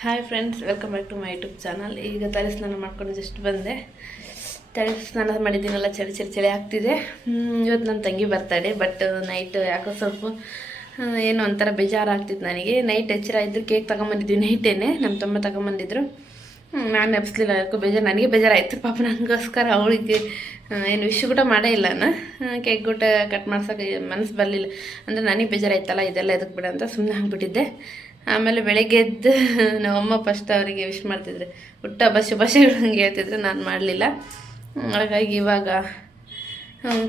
Hi friends welcome back to my YouTube channel ಈಗ ತಲೆ ಸ್ನಾನ ಮಾಡ್ಕೊಂಡು ಜಸ್ಟ್ ಬಂದೆ. ತಲೆ ಸ್ನಾನ ಮಾಡಿದ್ದೀನಲ್ಲ, ಚಳಿ ಚಳಿ ಚಳಿ ಆಗ್ತಿದೆ. ಇವತ್ತು ನನ್ನ ತಂಗಿ ಬರ್ತಾಳೆ ಬಟ್ ನೈಟ್ ಯಾಕೋ ಸ್ವಲ್ಪ ಏನೋ ಒಂಥರ ಬೇಜಾರು ಆಗ್ತಿತ್ತು ನನಗೆ. ನೈಟ್ ಎಚ್ಚರ ಇದ್ದರು ಕೇಕ್ ತಗೊಂಬಂದಿದ್ವಿ ನೈಟೇನೆ ನಮ್ಮ ತಮ್ಮ ತಗೊಂಬಂದಿದ್ರು. ನಾನು ನೆಪ್ಸ್ಲಿಲ್ಲ ಯಾಕೋ ಬೇಜಾರು, ನನಗೆ ಬೇಜಾರಾಯಿತು. ಪಾಪ ನನಗೋಸ್ಕರ ಅವಳಿಗೆ ಏನು ವಿಶ್ ಕೂಡ ಮಾಡೇ ಇಲ್ಲ ನಾನು. ಕೇಕ್ ಗೂಟ ಕಟ್ ಮಾಡ್ಸೋಕೆ ಮನಸ್ಸು ಬರಲಿಲ್ಲ. ಅಂದರೆ ನನಗೆ ಬೇಜಾರಾಯ್ತಲ್ಲ, ಇದೆಲ್ಲ ಎದಕ್ಕೆ ಬಿಡ ಅಂತ ಸುಮ್ಮನೆ ಆಗಿಬಿಟ್ಟಿದ್ದೆ. ಆಮೇಲೆ ಬೆಳಗ್ಗೆ ಎದ್ದು ನಮ್ಮಮ್ಮ ಫಸ್ಟ್ ಅವರಿಗೆ ವಿಶ್ ಮಾಡ್ತಿದ್ರೆ. ಹುಟ್ಟ ಬಸ್ ಬಸ್ಸುಗಳು ಹಂಗೆ ಹೇಳ್ತಿದ್ರು, ನಾನು ಮಾಡಲಿಲ್ಲ. ಹಾಗಾಗಿ ಇವಾಗ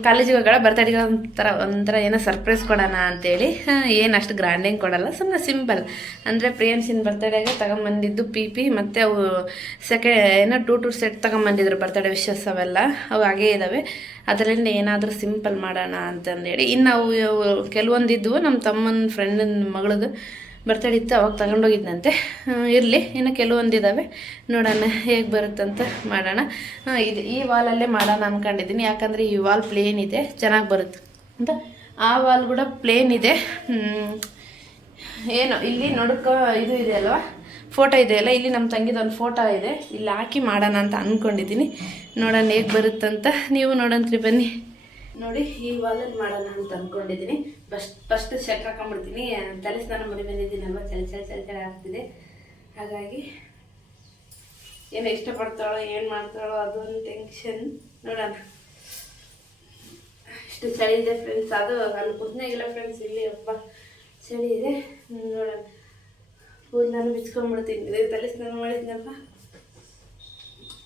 ಕಾಲೇಜಿಗೆ ಹೋಗೋಣ ಬರ್ತಡೆಗೆ ಒಂಥರ ಒಂಥರ ಏನೋ ಸರ್ಪ್ರೈಸ್ ಕೊಡೋಣ ಅಂತೇಳಿ. ಏನು ಅಷ್ಟು ಗ್ರ್ಯಾಂಡಿಂಗ್ ಕೊಡಲ್ಲ ಸುಮ್ಮನೆ ಸಿಂಪಲ್ ಅಂದರೆ ಪ್ರಿಯನ್ಸಿನ ಬರ್ತಡೇಗೆ ತಗೊಂಬಂದಿದ್ದು ಪಿ ಪಿ ಮತ್ತು ಅವು ಸೆಕೆ ಏನೋ ಟೂ ಟೂ ಸೆಟ್ ತಗೊಂಬಂದಿದ್ರು ಬರ್ತಡೇ ವಿಶಸ್ ಅವೆಲ್ಲ. ಅವು ಹಾಗೇ ಇದ್ದಾವೆ ಅದರಿಂದ ಏನಾದರೂ ಸಿಂಪಲ್ ಮಾಡೋಣ ಅಂತಂದೇಳಿ. ಇನ್ನು ಅವು ಕೆಲವೊಂದಿದ್ದವು ನಮ್ಮ ತಮ್ಮನ ಫ್ರೆಂಡನ ಮಗಳದು ಬರ್ತಡೇ ಇತ್ತು ಅವಾಗ ತಗೊಂಡೋಗಿದ್ನಂತೆ. ಇರಲಿ, ಇನ್ನು ಕೆಲವೊಂದಿದ್ದಾವೆ ನೋಡೋಣ ಹೇಗೆ ಬರುತ್ತಂತ ಮಾಡೋಣ. ಇದು ಈ ವಾಲಲ್ಲೇ ಮಾಡೋಣ ಅಂದ್ಕೊಂಡಿದ್ದೀನಿ ಯಾಕಂದರೆ ಈ ವಾಲ್ ಪ್ಲೇನ್ ಇದೆ, ಚೆನ್ನಾಗಿ ಬರುತ್ತೆ ಅಂತ. ಆ ವಾಲ್ ಕೂಡ ಪ್ಲೇನ್ ಇದೆ. ಏನು, ಇಲ್ಲಿ ನೋಡಕ್ಕ ಇದು ಇದೆ ಅಲ್ವಾ? ಫೋಟೋ ಇದೆ ಅಲ್ಲ, ಇಲ್ಲಿ ನಮ್ಮ ತಂಗಿದೊಂದು ಫೋಟೋ ಇದೆ. ಇಲ್ಲಿ ಹಾಕಿ ಮಾಡೋಣ ಅಂತ ಅಂದ್ಕೊಂಡಿದ್ದೀನಿ ನೋಡೋಣ ಹೇಗೆ ಬರುತ್ತಂತ. ನೀವು ನೋಡಂತ್ರಿ ಬನ್ನಿ. ನೋಡಿ, ಈ ವಾಲಲ್ಲಿ ಮಾಡೋಣ ಅಂತ ಅಂದ್ಕೊಂಡಿದ್ದೀನಿ ಫಸ್ಟ್ ಫಸ್ಟ್ ಶರ್ಟ್ ಹಾಕೊಂಡ್ಬಿಡ್ತೀನಿ. ತಲೆ ಸ್ನಾನ ಮಾಡಿ ಬಂದಿದ್ದೀನಲ್ವ? ಚಳಿ ಚಳಿ ಚಳಿ ಚಳಿ ಆಗ್ತಿದೆ. ಹಾಗಾಗಿ, ಏನು ಇಷ್ಟಪಡ್ತಾಳೋ, ಏನು ಮಾಡ್ತಾಳೋ ಅದೊಂದು ಟೆನ್ಷನ್ ನೋಡೋಣ. ಇಷ್ಟು ಚಳಿ ಇದೆ ಫ್ರೆಂಡ್ಸ್ ಅದು ಅಲ್ಲಿ ಕುದ್ನಾಗಿಲ್ಲ ಫ್ರೆಂಡ್ಸ್ ಇಲ್ಲಿ ಒಬ್ಬ ಚಳಿ ಇದೆ. ನೋಡೋಣ. ಕೂದಲನ್ನು ಬಿಚ್ಕೊಂಡ್ಬಿಡ್ತೀನಿ. ತಲೆ ಸ್ನಾನ ಮಾಡಿದ್ನಪ್ಪ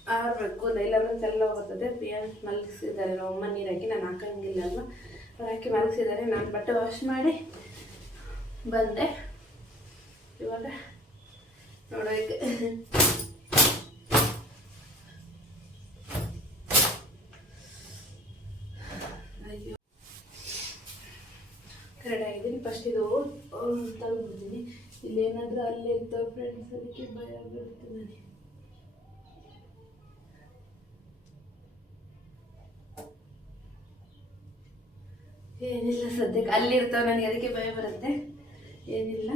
ಆರ್ಬೇಕು ಇಲ್ಲಾಂದ್ರೆ ತೆಲ್ಲ ಹೋಗುತ್ತದೆ ಪ್ರಿಯಾಂಕ್ ಮಲಗಿಸಿದ್ದಾರೆ ಅಮ್ಮ ನೀರು ಹಾಕಿ ನಾನು ಹಾಕಂಗಿಲ್ಲ ಅಲ್ವಾ? ಹಾಕಿ ಮಲಗಿಸಿದ್ದಾರೆ. ನಾನು ಬಟ್ಟೆ ವಾಶ್ ಮಾಡಿ ಬಂದೆ. ಇವಾಗ ನೋಡೋಕೆ ಅಯ್ಯೋ. ಕರೆಕ್ಟ್ ಆಗಿದ್ದೀನಿ. ಫಸ್ಟ್ ಇದು ತೆಗೆದ್ಬಿಡ್ತೀನಿ ಇಲ್ಲೇನಾದರೂ ಅಲ್ಲಿ ಇರ್ತಾವೆ ಫ್ರೆಂಡ್ಸ್ ಅದಕ್ಕೆ ಭಯ ಬರುತ್ತೆ ನನಗೆ ಏನಿಲ್ಲ ಸದ್ಯಕ್ಕೆ. ಅಲ್ಲಿ ಇರ್ತಾವ, ನನಗೆ ಅದಕ್ಕೆ ಭಯ ಬರುತ್ತೆ. ಏನಿಲ್ಲ.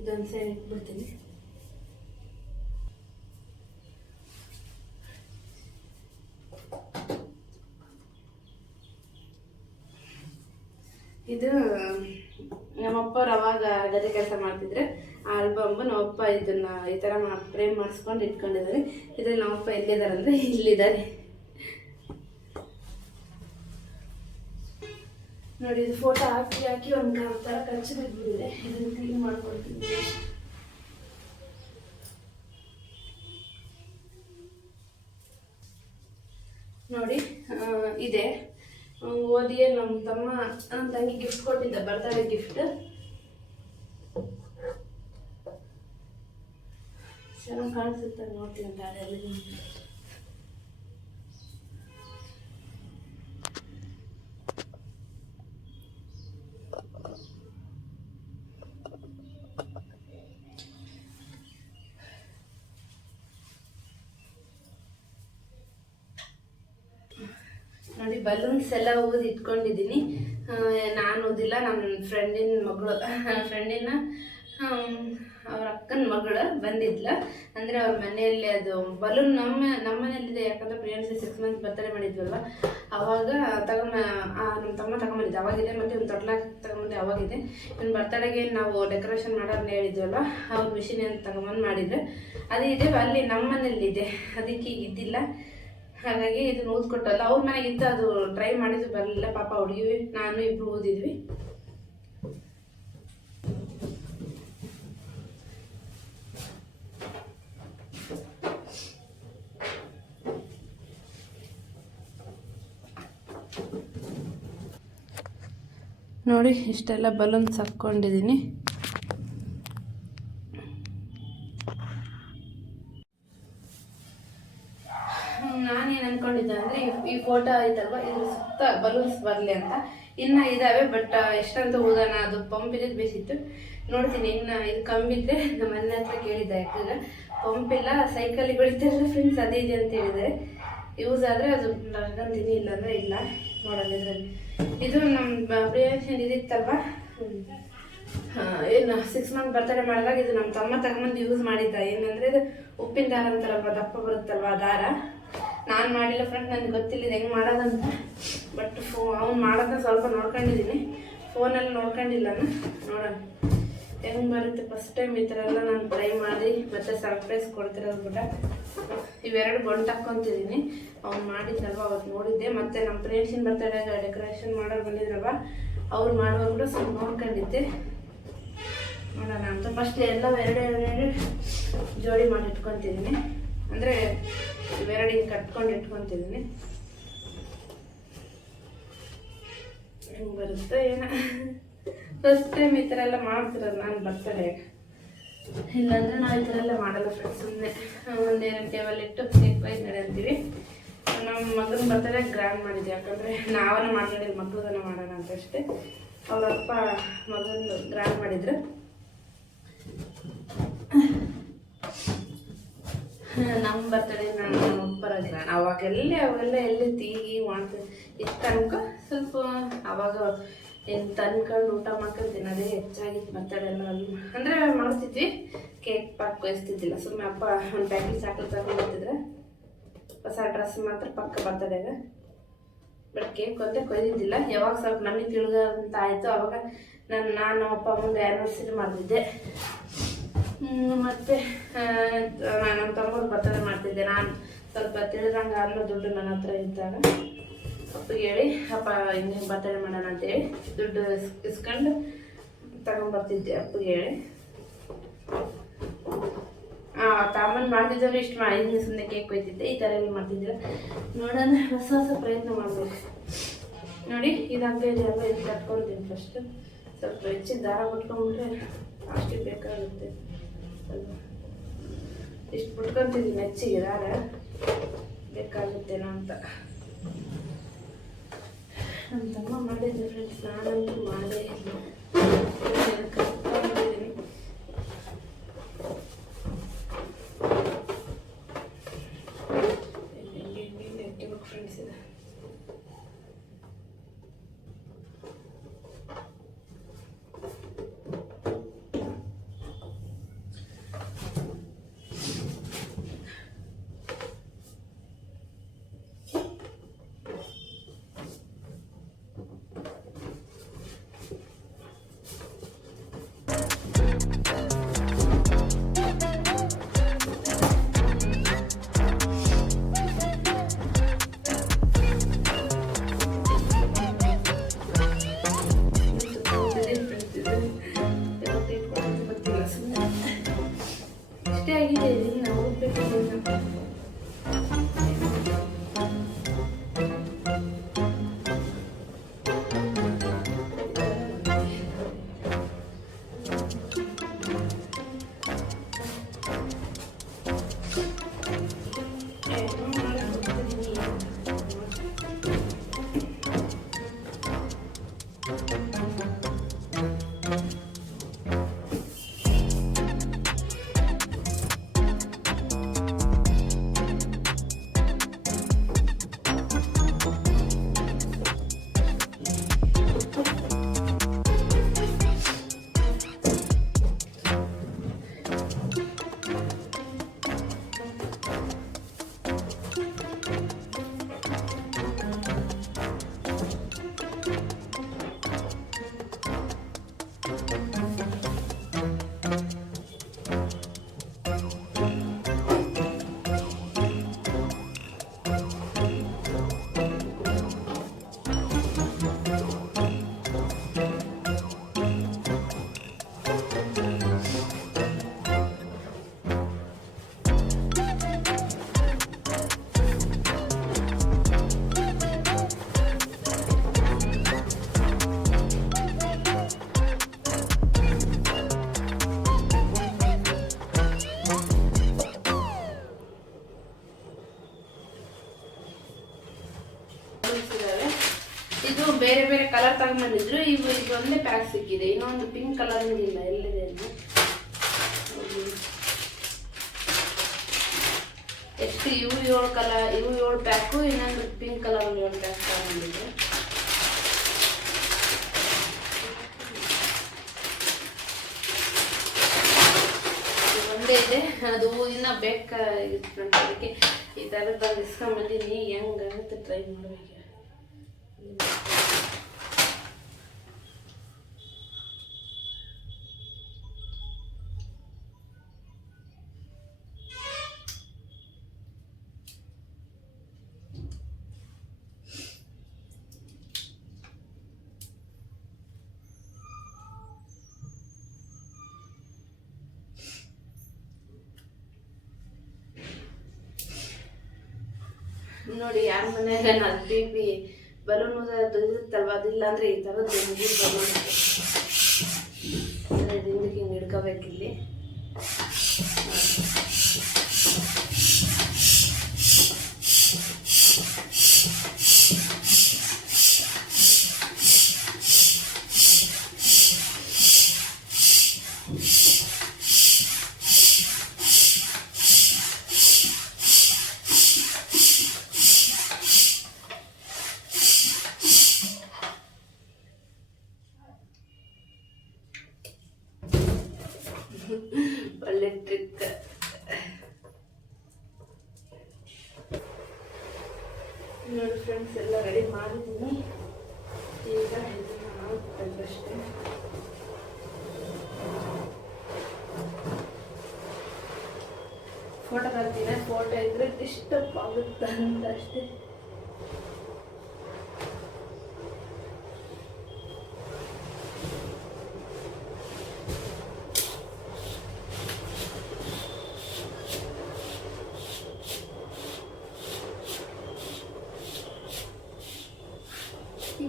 ಇದೊಂದು ಸೈಡ್ ಇಟ್ಬಿಡ್ತೀನಿ. ಇದು, ನಮ್ಮಪ್ಪ ಅವಾಗ ಗದೆ ಕೆಲಸ ಮಾಡ್ತಿದ್ರೆ. ಆ ಆಲ್ಬಮ್ ನಮ್ಮಪ್ಪ ಇದನ್ನ ಈ ಥರ ಫ್ರೇಮ್ ಮಾಡಿಸ್ಕೊಂಡು ಇಟ್ಕೊಂಡಿದ್ದಾರೆ. ಇದ್ರಲ್ಲಿ ನಮ್ಮಪ್ಪ ಎಲ್ಲಿದ್ದಾರೆ ಅಂದರೆ ಇಲ್ಲಿದ್ದಾರೆ. ನೋಡಿ, ಇದು ಫೋಟೋ ಹಾಕಿ ಹಾಕಿ ಒಂದು ಥರ ಕಚ್ಚಿ ಬಿದ್ದಿದೆ ಇದನ್ನು ಕ್ಲೀನ್ ಮಾಡ್ಕೊಳ್ತೀನಿ ನೋಡಿ ಇದೆ. ಓದಿಯೇ ನಮ್ಮ ತಮ್ಮ ನಮ್ಮ ತಂಗಿ ಗಿಫ್ಟ್ ಕೊಟ್ಟಿದ್ದ ಬರ್ತಾರೆ ಗಿಫ್ಟ್ ಚೆನ್ನಾಗಿ ಕಾಣಿಸುತ್ತೆ, ನೋಡ್ತೀನಿ ಗಾಡಿಯಲ್ಲಿ ನೋಡಿ ಬಲೂನ್ಸ್ ಎಲ್ಲ ಊದಿ ಇಟ್ಕೊಂಡಿದ್ದೀನಿ. ನಾನು ಓದಿಲ್ಲ ನಮ್ಮ ಫ್ರೆಂಡಿನ ಮಗಳು ಫ್ರೆಂಡಿನ ಅವ್ರ ಅಕ್ಕನ ಮಗಳು ಬಂದಿದ್ಲ. ಅಂದರೆ ಅವ್ರ ಮನೆಯಲ್ಲಿ ಅದು ಬಲೂನ್ ನಮ್ಮ ನಮ್ಮ ಮನೆಯಲ್ಲಿದೆ ಯಾಕಂದ್ರೆ ಪ್ರಿಯನ್ಸಿ ಸಿಕ್ಸ್ ಮಂತ್ ಬರ್ತಡೇ ಮಾಡಿದ್ವಲ್ವ? ಅವಾಗ ತಗೊಂಬ ನಮ್ಮ ತಮ್ಮ ತಗೊಂಬಂದಿದ್ದೆ. ಅವಾಗಿದೆ ಮತ್ತು ಒಂದು ತೊಟ್ಲಾಕ್ ತಗೊಂಬಂದೆ, ಅವಾಗಿದೆ. ಇನ್ನು ಬರ್ತಡೆಗೆ ನಾವು ಡೆಕೋರೇಷನ್ ಮಾಡೋದನ್ನ ಹೇಳಿದ್ವಲ್ವ? ಅವ್ರ ಮಿಷಿನ್ ಏನು ತಗೊಂಬಂದು ಮಾಡಿದ್ರೆ. ಅದು ಇದೆ, ಅಲ್ಲಿ ನಮ್ಮ ಮನೇಲಿದೆ ಅದಕ್ಕೆ ಇದ್ದಿಲ್ಲ. ಹಾಗಾಗಿ ಇದನ್ನ ಓದ್ಕೊಟ್ಟಲ್ಲ ಅವ್ರ ಇತ್ತು ಅದು ಟ್ರೈ ಮಾಡಿದ್ದು ಬರಲಿಲ್ಲ. ಪಾಪ ಹುಡುಗಿ ನಾನು ಇಬ್ರು ಓದಿದ್ವಿ. ನೋಡಿ, ಇಷ್ಟೆಲ್ಲ ಬಲೂನ್ಸ್ ಹಾಕ್ಕೊಂಡಿದ್ದೀನಿ ನಾನೇನು ಅನ್ಕೊಂಡಿದ್ದೆ ಅಂದರೆ ಈ ಫೋಟೋ ಐತಲ್ವ? ಇದ್ರ ಸುತ್ತ ಬಲೂನ್ಸ್ ಬರಲಿ ಅಂತ. ಇನ್ನ ಇದಾವೆ ಬಟ್ ಎಷ್ಟಂತ ಓದೋಣ, ಅದು ಪಂಪ್ ಇರೋದು ಬೇಸಿತ್ತು ನೋಡ್ತೀನಿ, ಇನ್ನು ಇದು ಕಂಬಿದ್ರೆ ನಮ್ಮ ಮನೆ ಹತ್ರ ಕೇಳಿದ್ದೆ ಯಾಕಂದ್ರೆ ಪಂಪ್ ಇಲ್ಲ ಸೈಕಲ್ ಹೊಡಿತಾರಲ್ಲ ಫ್ರೆಂಡ್ಸ್ ಅದೇ ಇದೆ ಅಂತ ಹೇಳಿದ್ದಾರೆ. ಯೂಸ್ ಆದರೆ ಅದು ನಡ್ಕೊಂತೀನಿ ಇಲ್ಲ ಅಂದ್ರೆ ಇಲ್ಲ ನೋಡೋಣ ಇದರಲ್ಲಿ. ಇದು ನಮ್ಮ ಪ್ರಿಯಾಂಶನ್ ಇದಿತ್ತಲ್ವ? ಏನು ಸಿಕ್ಸ್ ಮಂತ್ ಬರ್ತಡೇ ಮಾಡಿದಾಗ ಇದು ನಮ್ಮ ತಮ್ಮ ತಗೊಂಬಂದು ಯೂಸ್ ಮಾಡಿದ್ದ. ಏನಂದ್ರೆ ಇದು ಉಪ್ಪಿನ ದಾರ ಅಂತಾರಲ್ವ, ದಪ್ಪ ಬರುತ್ತಲ್ವ ದಾರ? ನಾನು ಮಾಡಿಲ್ಲ ಫ್ರೆಂಡ್ ನನಗೆ ಗೊತ್ತಿಲ್ಲ ಇದು ಹೆಂಗೆ ಮಾಡೋದಂತ. ಬಟ್ ಫೋ, ಅವ್ನು ಮಾಡೋದನ್ನ ಸ್ವಲ್ಪ ನೋಡ್ಕೊಂಡಿದ್ದೀನಿ ಫೋನಲ್ಲಿ ನೋಡ್ಕೊಂಡಿಲ್ಲ ನಾನು. ನೋಡೋಣ. ಹೆಂಗೆ ಬರುತ್ತೆ ಫಸ್ಟ್ ಟೈಮ್ ಈ ಥರ ಎಲ್ಲ ನಾನು ಟ್ರೈ ಮಾಡಿ, ಮತ್ತೆ ಸರ್ಪ್ರೈಸ್ ಕೊಡ್ತಿರೋದು ಬಿಟ್ಟ ಇವೆರಡು ಗೊಂಟು ಹಾಕ್ಕೊತಿದ್ದೀನಿ ಅವ್ನು ಮಾಡಿದ್ದಲ್ವ ಅವತ್ತು ನೋಡಿದ್ದೆ. ಮತ್ತು ನಮ್ಮ ಫ್ರೆಂಡ್ಸಿನ ಬರ್ತಡೇಗೆ ಡೆಕೋರೇಷನ್ ಮಾಡೋರು ಬಂದಿದ್ರಲ್ವ, ಅವ್ರು ಮಾಡುವಾಗ ಕೂಡ ಸ್ವಲ್ಪ ನೋಡ್ಕೊಂಡಿದ್ದೆ. ನೋಡೋಣ ಅಂತ. ಫಸ್ಟ್ ಎಲ್ಲ ಎರಡು ಎರಡು ಜೋಡಿ ಮಾಡಿ ಇಟ್ಕೊತಿದ್ದೀನಿ ಅಂದರೆ ಇವೆರಡು ಹಿಂಗೆ ಕಟ್ಕೊಂಡು ಇಟ್ಕೊತಿದ್ದೀನಿ ಬರುತ್ತೆ ಏನೋ. ಫಸ್ಟ್ ಟೈಮ್ ಈ ಥರ ಎಲ್ಲ ಮಾಡ್ತಿರೋದು ನಾನು ಬರ್ತಾರೆ ಇಲ್ಲಾಂದ್ರೆ ನಾವು ಈ ಥರ ಎಲ್ಲ ಮಾಡಲ್ಲ ಫ್ರೆಂಡ್ಸ್ ಸುಮ್ಮನೆ ಒಂದೇನು ಟೇಬಲ್ ಇಟ್ಟು ಕೇಕ್ ವೈಸ್ ನಡೆಯಂತೀವಿ ನಮ್ಮ ಮಗನ ಬರ್ತಾರೆ ಗ್ರ್ಯಾಂಡ್ ಮಾಡಿದ್ವಿ. ಯಾಕಂದರೆ ನಾವನ್ನ ಮಾಡಿಲ್ಲ ಮಕ್ಕಳದನ್ನ ಮಾಡೋಣ ಅಂತ ಅಷ್ಟೇ. ಅವ್ರ ಅಪ್ಪ ಮಗನ ಗ್ರ್ಯಾಂಡ್ ಮಾಡಿದ್ರು. ನಮ್ಮ ಬರ್ತಡೇ ನಾನು ಬರೋದಿಲ್ಲ ಅವಾಗೆಲ್ಲ ಅವೆಲ್ಲ ಎಲ್ಲಿ ತೀಗಿ ಇಷ್ಟು ತನಕ ಸ್ವಲ್ಪ ಅವಾಗ ಏನು ತಂದ್ಕೊಂಡು ಊಟ ಮಾಡ್ಕೊಂಡು ತಿನ್ನೋದೇ ಹೆಚ್ಚಾಗಿತ್ತು ಬರ್ತಡೇ ಎಲ್ಲ ಅಂದರೆ ಮಾಡ್ತಿದ್ವಿ. ಕೇಕ್ ಪಾಕ್ ಕೊಯ್ಸ್ತಿದ್ದಿಲ್ಲ ಸುಮ್ಮನೆ ಅಪ್ಪ ಒಂದು ಪ್ಯಾಕೆಟ್ ಚಾಕ್ಲೇಟ್ ತಗೊಂಡು ಹೊಸ ಡ್ರೆಸ್ ಮಾತ್ರ ಪಕ್ಕ ಬರ್ತಡೇಗೆ ಬಟ್ ಕೇಕ್ ಒಂದೇ ಕೊಯ್ದಿದ್ದಿಲ್ಲ. ಯಾವಾಗ ಸ್ವಲ್ಪ ನಮಗೆ ತಿಳಿದಂತ ಆಯಿತು ಅವಾಗ ನಾನು ನಾನು ಅಪ್ಪ ಮುಂದೆ ಆ್ಯನಿವರ್ಸರಿ ಮಾಡಿದ್ದೆ ಮತ್ತೆ ನಮ್ಮ ತಮ್ಮನ ಬರ್ತಡೇ ಮಾಡ್ತಿದ್ದೆ. ನಾನು ಸ್ವಲ್ಪ ತಿಳಿದಂಗೆ ಆದ್ಮೇಲೆ ದುಡ್ಡು ನನ್ನ ಹತ್ರ ಇದ್ದಾಗ. ಅಪ್ಪಗೆ ಹೇಳಿ, ಅಪ್ಪ ಹಿಂಗೆ ಬರ್ತಡೆ ಮಾಡೋಣ ಅಂತೇಳಿ ದುಡ್ಡು ಇಸ್- ಇಸ್ಕೊಂಡು ತಗೊಂಬರ್ತಿದ್ದೆ ಅಪ್ಪಗೆ ಹೇಳಿ. ತಾಮನ್ ಮಾಡ್ತಿದ್ದವ್ರು ಇಷ್ಟು ಐದು ದಿವಸದಿಂದ ಸುಮ್ಮನೆ ಕೇಕ್ ಕೊಯ್ತಿದ್ದೆ, ಈ ಥರ ಎಲ್ಲ ಮಾಡ್ತಿದ್ದೆ ನೋಡೋಣ, ಹೊಸ ಹೊಸ ಪ್ರಯತ್ನ ಮಾಡಬೇಕು. ನೋಡಿ ಇದು ಹಂಗೆ ಇದೆ ಅಲ್ಲ ಇದು ಕಟ್ಕೊಳ್ತೀನಿ ಫಸ್ಟು ಸ್ವಲ್ಪ ಹೆಚ್ಚಿನ ದಾರ ಬಿಟ್ಕೊಂಡ್ಬಿಟ್ರೆ ಅಷ್ಟು ಬೇಕಾಗುತ್ತೆ. ಇಷ್ಟು ಬಿಟ್ಕೊಂತಿದ್ದೀನಿ ಮೆಚ್ಚಿಗೆ ದಾರ ಬೇಕಾಗುತ್ತೇನೋ ಅಂತ. ನಮ್ಮ ತಮ್ಮ ಮಾಡಿದ್ದೆ ಫ್ರೆಂಡ್ಸ್ ನಾನಂತೂ ಮಾಡೇ ಒಂದೇ ಪ್ಯಾಕ್ ಸಿಕ್ಕಿದೆ, ಇನ್ನೊಂದು ಪಿಂಕ್ ಕಲರ್ ಇಲ್ಲ, ಎಲ್ಲಿದೆ ಎಷ್ಟು ಇವು ಏಳು ಕಲರ್ ಇವು ಏಳು ಪ್ಯಾಕು ಇನ್ನೊಂದು ಪಿಂಕ್ ಕಲರ್ ಏಳು ಪ್ಯಾಕ್ ತಗೊಂಡಿದೆ ಒಂದೇ ಇದೆ, ಅದು ಇನ್ನ ಬೇಕ ಅದಕ್ಕೆ ಈ ಥರದ್ದು ಡಿಸ್ಕೊಂಡ್ ಬಂದು ಹೆಂಗಾಗುತ್ತೆ ಟ್ರೈ ಮಾಡ್ಬೇಕು. ಮನ್ಯಾಗ ನನ್ನ ಬಿ ಪಿ ಬಲೂನ್ ಅದು ಇರುತ್ತಲ್ವ ಈ ಅಂದ್ರೆ ಈ ಥರದ್ದು ಹಿಂಗೆ ಬಲೂನ್. ಹಿಂದಕ್ಕೆ ಹಿಂಗೆ ಒಳ್ಳೆ ಟ್ರಿಕ್ ನೋಡಿ ಫ್ರೆಂಡ್ಸ್ ಎಲ್ಲ ರೆಡಿ ಮಾಡಿದ್ದೀನಿ. ಈಗ ಇದನ್ನ ಹಾಕ್ಬೇಕಷ್ಟೇ ಫೋಟೋ ತರ್ತೀನಿ ಫೋಟೋ ಇದ್ರೆ ಡಿಸ್ಟರ್ಬ್ ಆಗುತ್ತೆ ಅಂತ ಅಷ್ಟೇ.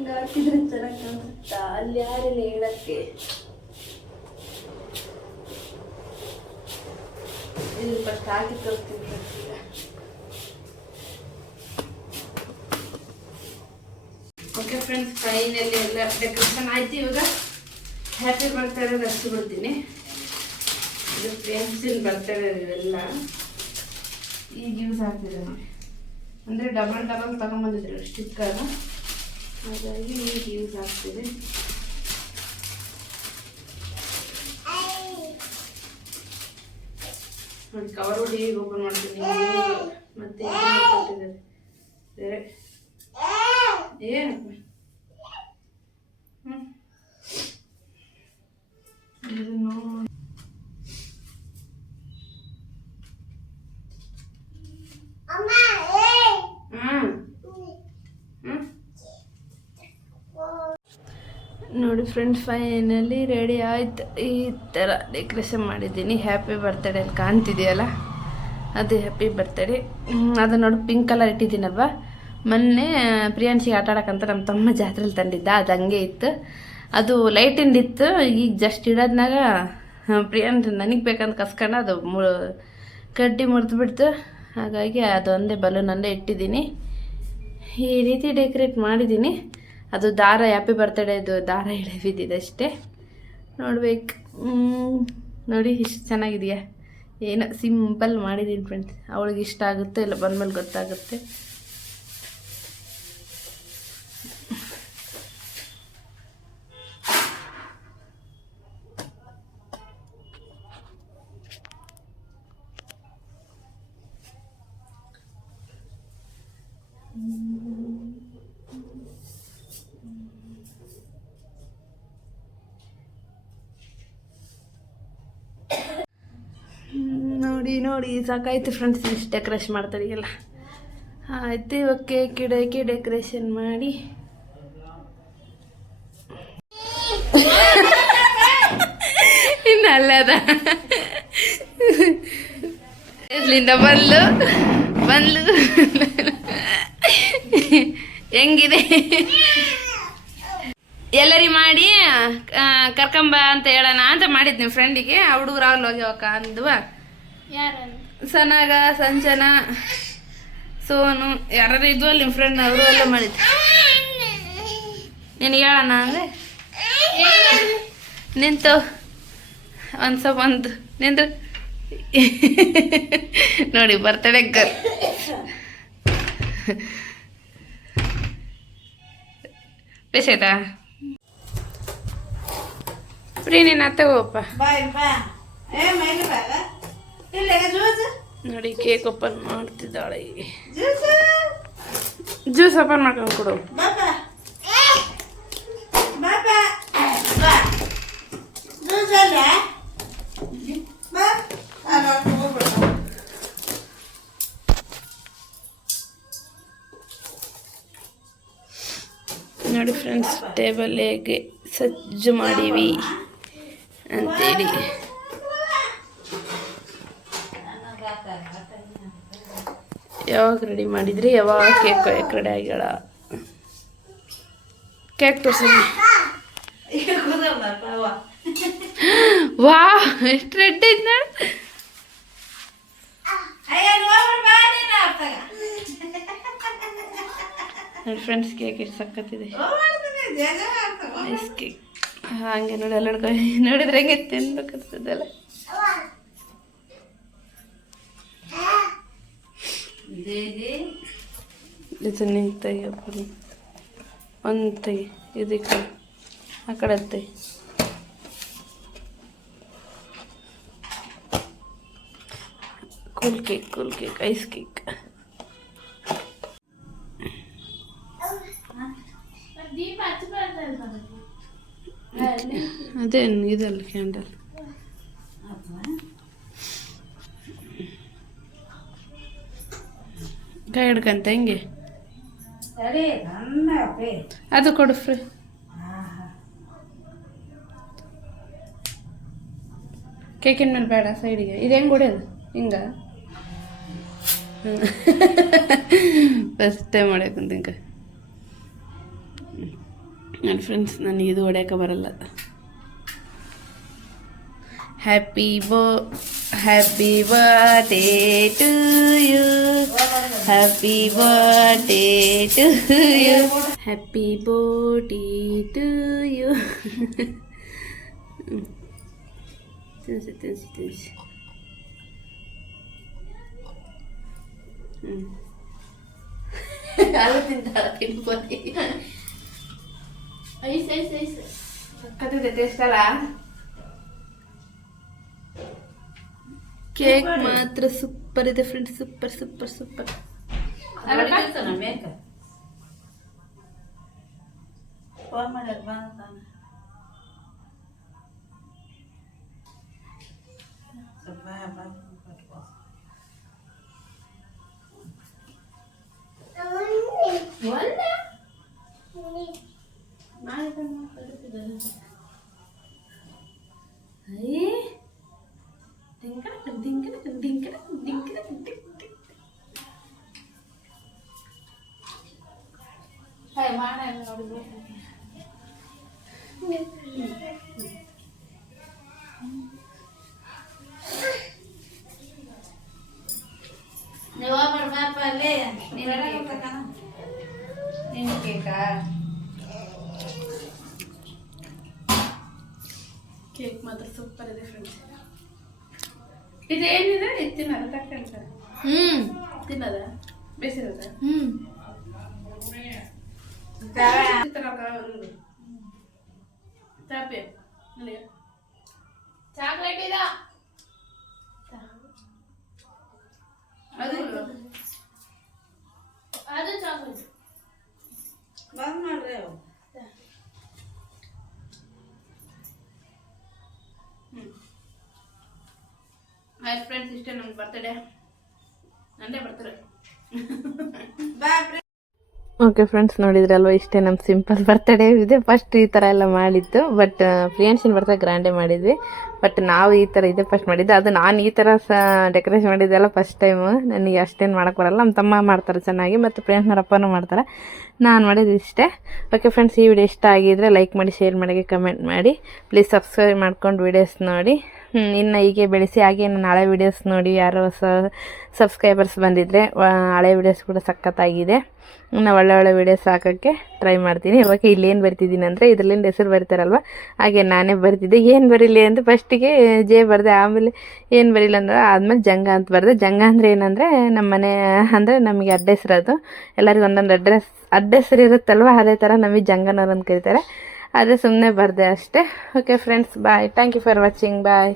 ಹಿಂಗೆ ಹಾಕಿದ್ರೆ ಚೆನ್ನಾಗಿ ಕಾಣಿಸುತ್ತಾ, ಅಲ್ಲಿ ಯಾರಿಲ್ಲ ಹೇಳಕ್ಕೆ? ಇಲ್ಲಿ ಫಸ್ಟ್ ಹಾಕಿ ತೋರಿಸ್ತೀನಿ ಓಕೆ ಫ್ರೆಂಡ್ಸ್ ಫೈನಲಿ ಎಲ್ಲ ಡೆಕೋರೇಷನ್ ಆಯ್ತು ಇವಾಗ. ಹ್ಯಾಪಿ ಬರ್ತಾರೆ ಹಚ್ಚಿ ಬಿಡ್ತೀನಿ. ಇದು ಪೆನ್ಸಿಲ್ ಬರ್ತಾರೆ ಇವೆಲ್ಲ. ಈಗ ಯೂಸ್ ಆಗ್ತಿದೆ ನೋಡಿ. ಅಂದರೆ ಡಬಲ್ ಡಬಲ್ ತಗೊಂಬಂದಿದ್ರು ಸ್ಟಿಕ್ಕರ್ ಹಾಗಾಗಿ ಈಗ ಯೂಸ್ ಆಗ್ತಿದೆ ನೋಡಿ ಕವರ್ ಹೊಡಿ ಈಗ ಓಪನ್ ಮಾಡ್ತೀನಿ. ಮತ್ತೆ ಏನಪ್ಪ? ಹ್ಮ್. ಇದನ್ನು ನೋಡಿ ಫ್ರೆಂಡ್ ಫೈನಲಿ ರೆಡಿ ಆಯ್ತು. ಈ ಥರ ಡೆಕೋರೇಷನ್ ಮಾಡಿದ್ದೀನಿ. ಹ್ಯಾಪಿ ಬರ್ತಡೇ ಅಲ್ಲಿ ಕಾಣ್ತಿದೆಯಲ್ಲ? ಅದು ಹ್ಯಾಪಿ ಬರ್ತಡೇ ಅದು ನೋಡಿ ಪಿಂಕ್ ಕಲರ್ ಇಟ್ಟಿದ್ದೀನಲ್ವ? ಮೊನ್ನೆ ಪ್ರಿಯಾಂಶಿಗೆ ಆಟ ಆಡೋಕ್ಕಂತ ನಮ್ಮ ತಮ್ಮ ಜಾತ್ರೆಲಿ ತಂದಿದ್ದ. ಅದು ಹಂಗೆ ಇತ್ತು. ಅದು ಲೈಟಿಂದ ಇತ್ತು. ಈಗ ಜಸ್ಟ್ ಇಡೋದ್ನಾಗ ಪ್ರಿಯಾಂಶ್ ನನಗೆ ಬೇಕಂತ ಕಸ್ಕೊಂಡು ಅದು ಮು, ಕಡ್ಡಿ ಮುರಿದ್ಬಿಡ್ತು. ಹಾಗಾಗಿ ಅದೊಂದೇ ಬಲೂನಲ್ಲೇ ಇಟ್ಟಿದ್ದೀನಿ. ಈ ರೀತಿ ಡೆಕೋರೇಟ್ ಮಾಡಿದ್ದೀನಿ. ಅದು ದಾರ ಹ್ಯಾಪಿ ಬರ್ತ್ಡೇದು ದಾರ ಎಳೆಬಿದ್ದಿದೆ ಅಷ್ಟೇ. ನೋಡ್ಬೇಕು. ನೋಡಿ, ಇಷ್ಟು ಚೆನ್ನಾಗಿದೆಯಾ. ಏನೋ ಸಿಂಪಲ್ ಮಾಡಿದ್ದೀನಿ ಫ್ರೆಂಡ್ಸ್ ಅವಳಿಗೆ ಇಷ್ಟ ಆಗುತ್ತೆ ಇಲ್ಲ ಬಂದ್ಮೇಲೆ ಗೊತ್ತಾಗುತ್ತೆ. ನೋಡಿ, ಸಾಕಾಯಿತು ಫ್ರೆಂಡ್ಸ್ ಇಷ್ಟು ಡೆಕೋರೇಷನ್ ಮಾಡ್ತಾರೆ ಈಗೆಲ್ಲ. ಆಯ್ತು, ಇವಾಗ ಕೇಕ್ ಇಡೋಕೆ ಡೆಕೋರೇಷನ್ ಮಾಡಿ. ಇನ್ನು ಅಲ್ಲದ ಇಲ್ಲಿಂದ ಬಂದ್ಲು? ಬಂದ್ಲು. ಹೆಂಗಿದೆ? ಎಲ್ಲರಿ ಮಾಡಿ ಕರ್ಕಂಬ ಅಂತ ಹೇಳೋಣ ಅಂತ ಮಾಡಿದ್ನಿ ಫ್ರೆಂಡಿಗೆ ಆ ಹುಡುಗರು ಹೋಗ್ಯವಕ್ಕ ಅಂದ್ವ. ಸನಾಗ ಸಂಜನಾ ಸೋನು ಯಾರು ಇದ್ವಲ್ಲ ನಿಮ್ಮ ಫ್ರೆಂಡ್ ಅವರು ಎಲ್ಲ ಮಾಡಿದ್ರು ನಿನಗೆ ಹೇಳೋಣ ಅಂದರೆ? ನಿಂತು ಒಂದು ಸ್ವಲ್ಪ ಒಂದು ನಿಂತು. ನೋಡಿ ಬರ್ತಡೆ ಗರ್. ಬೇಸ್ ಆಯ್ತಾ? ಪ್ರೀ ನೀನು ಅತ್ತೆ ಹೋಗಪ್ಪ ಬಾಯ್ ಬಾ. ಏ ಮೈಲಿ ಬಾಗ ನೋಡಿ ಕೇಕ್ ಓಪನ್ ಮಾಡ್ತಿದ್ದಾಳೆ. ಜ್ಯೂಸ್ ಓಪನ್ ಮಾಡ್ಕೊಂಡು ಕೊಡು. ನೋಡಿ ಫ್ರೆಂಡ್ಸ್ ಟೇಬಲ್ ಹೇಗೆ ಸಜ್ಜು ಮಾಡೀವಿ ಅಂತೇಳಿ. ಯಾವಾಗ ರೆಡಿ ಮಾಡಿದ್ರಿ? ಯಾವಾಗ ಕೇಕ್ ಕೊಯ್ಯಕ್ಕೆ ರೆಡಿ ಆಗ್ಯಾಳ ಕೇಕ್ ತೋರಿಸಿ. ವಾ ಎಷ್ಟು ರೆಡ್ ಐತೆ ನೋಡಿ ಫ್ರೆಂಡ್ಸ್ ಕೇಕ್ ಎಷ್ಟು ಸಕ್ಕತ್ತಿದೆ ಐಸ್ ಕೇಕ್ ಹಾಗೆ ನೋಡಿ ಎಲ್ಲ ನೋಡಿದ್ರೆ ಹೆಂಗೆ ತಿನ್ಬೇಕಂತದಲ್ಲ ಇದು ನಿಂಗೆ ತೆಗಿಯಪ್ಪ ಒಂದು ತೆಗಿ ಇದಕ್ಕೆ ಆ ಕಡೆ ತೆಗಿ cool cake cool cake ice cake ಅದೇ ಇದಲ್ಲ ಕೈ ಹಿಡ್ಕಂತ ಹೆಂಗೆ? ಅದು ಕೊಡು ಫ್ರೀ ಕೇಕಿನ ಮೇಲೆ ಬೇಡ ಸೈಡಿಗೆ ಇದು ಹೆಂಗೆ ಹೊಡೆಯೋದು? ಹಿಂಗ? ಫಸ್ಟ್ ಟೈಮ್ ಹೊಡ್ಯಕ್ಕಂತ ಹಿಂಗೆ. ನನ್ನ ಫ್ರೆಂಡ್ಸ್ ನನಗೆ ಇದು ಹೊಡ್ಯಕ್ಕೆ ಬರಲ್ಲ. ಹ್ಯಾಪಿ ಬೋ happy birthday to you happy birthday to you happy birthday to you ತಿನ್ಸಿ ತಿನ್ಸಿ ತಿನ್ಸಿ ಹ್ಞೂ ಅಲ್ಲ ತಿಂತಾಳ ತಿನ್ಕೋತಿ ಐಸ್ ಐಸ್ ಐಸ್ ಸಕ್ಕತ್ತಿದೆ ಟೇಸ್ಟ್ ಅಲ್ಲ ಕೇಕ್ ಮಾತ್ರ ಸೂಪರ್ ಇದೆ friends super super super phone ಕೇಕಾ ಮಾತ್ರ ಸೂಪರ್ ಇದೆ ಫ್ರೆಂಡ್ಸ್ ಇದೇನಿದೆ? ಇದು ತಿನ್ನೋದ ತಕ್ಕಂತ ಹ್ಮ್. ತಿನ್ನೋದ? ಬೇಸಿರೋದ? ಹ್ಮ್. ತಾಪೆ ಚಾಕ್ಲೇಟ್ ಇದ. ಓಕೆ ಫ್ರೆಂಡ್ಸ್ ನೋಡಿದ್ರಲ್ವ, ಇಷ್ಟೇ ನಮ್ಮ ಸಿಂಪಲ್ ಬರ್ತಡೇ ಇದೆ. ಫಸ್ಟ್ ಈ ಥರ ಎಲ್ಲ ಮಾಡಿದ್ದು ಬಟ್ ಪ್ರಿಯಾನ್ಸಿನ ಬರ್ತಾ ಗ್ರ್ಯಾಂಡೇ ಮಾಡಿದ್ವಿ. ಬಟ್ ನಾವು ಈ ಥರ ಇದೆ ಫಸ್ಟ್ ಮಾಡಿದ್ದೆ. ಅದು ನಾನು ಈ ಥರ ಸ ಡೆಕೋರೇಷನ್ ಮಾಡಿದ್ದೆಲ್ಲ ಫಸ್ಟ್ ಟೈಮು ನನಗೆ ಅಷ್ಟೇನು ಮಾಡೋಕ್ಕೆ ಬರಲ್ಲ. ನಮ್ಮ ತಮ್ಮ ಮಾಡ್ತಾರೆ ಚೆನ್ನಾಗಿ, ಮತ್ತು ಪ್ರಿಯಾನ್ಸ್ನವ್ರ ಅಪ್ಪನೂ ಮಾಡ್ತಾರೆ. ನಾನು ಮಾಡಿದ್ದು ಇಷ್ಟೇ. ಓಕೆ ಫ್ರೆಂಡ್ಸ್ ಈ ವಿಡಿಯೋ ಇಷ್ಟ ಆಗಿದ್ರೆ ಲೈಕ್ ಮಾಡಿ ಶೇರ್ ಮಾಡಿ ಕಮೆಂಟ್ ಮಾಡಿ. ಪ್ಲೀಸ್ ಸಬ್ಸ್ಕ್ರೈಬ್ ಮಾಡ್ಕೊಂಡು ವೀಡಿಯೋಸ್ ನೋಡಿ. ಇನ್ನು ಹೀಗೆ ಬೆಳೆಸಿ ಹಾಗೆ ನಾನು ಹಳೆ ವಿಡಿಯೋಸ್ ನೋಡಿ ಯಾರೋ ಹೊಸ ಸಬ್ಸ್ಕ್ರೈಬರ್ಸ್ ಬಂದಿದ್ದರೆ ಹಳೆ ವೀಡಿಯೋಸ್ ಕೂಡ ಸಖತ್ತಾಗಿದೆ. ಇನ್ನು ಒಳ್ಳೆ ಒಳ್ಳೆ ವಿಡಿಯೋಸ್ ಹಾಕೋಕ್ಕೆ ಟ್ರೈ ಮಾಡ್ತೀನಿ. ಇವಾಗ ಇಲ್ಲಿ ಏನು ಬರ್ತಿದ್ದೀನಿ ಅಂದರೆ ಇದರಲ್ಲಿಂದ ಹೆಸರು ಬರ್ತಾರಲ್ವ? ಹಾಗೆ ನಾನೇ ಬರ್ತಿದ್ದೆ. ಏನು ಬರೀಲಿ ಅಂತ ಫಸ್ಟಿಗೆ ಜೆ ಬರೆದೆ, ಆಮೇಲೆ ಏನು ಬರೀಲ್ಲ ಅಂದ್ರೆ ಆದಮೇಲೆ ಜಂಗ ಅಂತ ಬರೆದೆ. ಜಂಗ ಅಂದರೆ ಏನಂದರೆ ನಮ್ಮ ಮನೆ, ಅಂದರೆ ನಮಗೆ ಅಡ್ಡ ಎಲ್ಲರಿಗೂ ಒಂದೊಂದು ಅಡ್ರೆಸ್ ಅಡ್ಡ ಇರುತ್ತಲ್ವ? ಅದೇ ಥರ ನಮಗೆ ಜಂಗನವ್ರು ಅಂತ ಕರೀತಾರೆ. ಅದೇ ಸುಮ್ಮನೆ ಬರ್ದೆ ಅಷ್ಟೇ. Okay friends bye thank you for watching bye